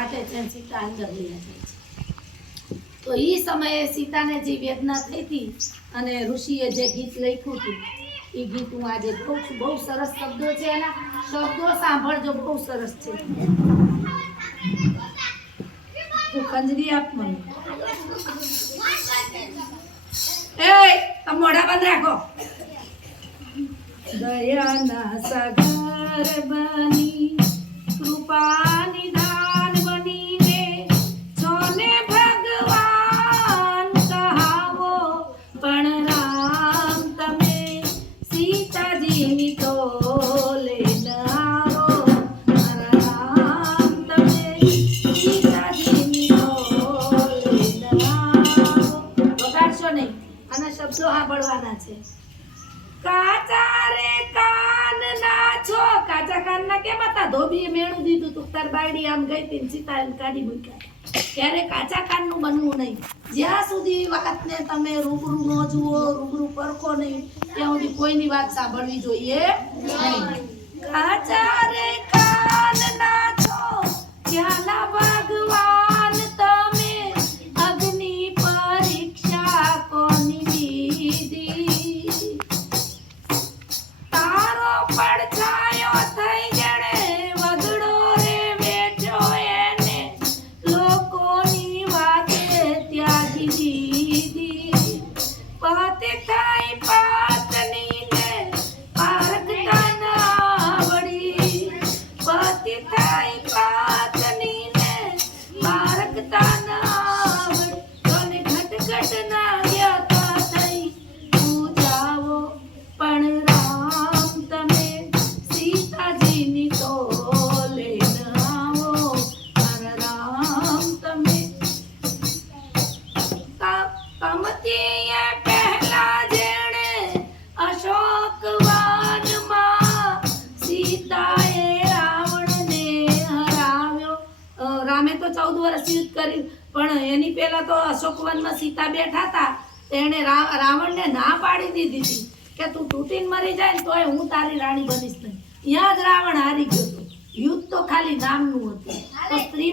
માટે છે સીતા અંદર લઈ જાય છે। તો એ સમયે સીતાને જે વેદના થઈ હતી અને ઋષિએ જે ગીત લખ્યું હતું એ ગીત હું આજે કહું છું। બહુ સરસ શબ્દો છે, એના શબ્દો સાંભળજો, બહુ સરસ છે। તું કંજરી આપ મને, એ તમે મોઢા બંધ રાખો। દયાના સાગર બની કૃપા નિધાન બનીને છોને ભગવાન કહાવો, પણ રામ તમે સીતાજીની તોલે ન આવો, રામ તમે સીતાજીની તોલે ન આવો। વગાડશો નહીં, આના શબ્દો સાંભળવાના છે। કાચા રે કાન ના છો, કાચા કાન ના કેમ હતા? ધોબીએ મેણું દીધું તું, તાર બાયડી આમ ગઈ તી સીતા કાઢી મૂક્યા। ત્યારે કાચા કાન નું બનવું નહીં। જ્યાં સુધી વાતને તમે રૂબરૂ ન જુઓ, રૂબરૂ પરખો નહીં, ત્યાં સુધી કોઈની વાત સાંભળવી જોઈએ નહીં। કાચા રે કાન ના છો, ત્યાંના ભગવાન તમે અગ્નિ પરીક્ષા કોની લીધી? તારો પડછાયો થઈ જણે વગડો રે વેઠો એને લોકોની વાતે ત્યાગી દીધી। પતિ થઈ પત્ની ને પારખતા ન આવડી, પતિ થઈ પત્ની ને પારખતા ન આવડી, તને ઘટઘટ ના વ્યથા થઈ પૂજાવો, પણ રામ તમે સીતાજીની તોલે ન આવો, પણ રામ તમે કમતીએ પહેલા જેણે અશોક વનમાં સીતાએ રાવણને હરાવ્યો। રામે તો 14 વર્ષ યુદ્ધ કર્યું, પણ એની પહેલા તો અશોક વનમાં સીતા બેઠા હતા, તેણે રાવણને ના પાડી દીધી હતી કે તું તૂટીને મરી જાય ને તોય હું તારી રાણી બનીશ નહીં। ત્યાં જ રાવણ હારી ગયો હતો। યુદ્ધ તો ખાલી નામનું હતું। તો સ્ત્રી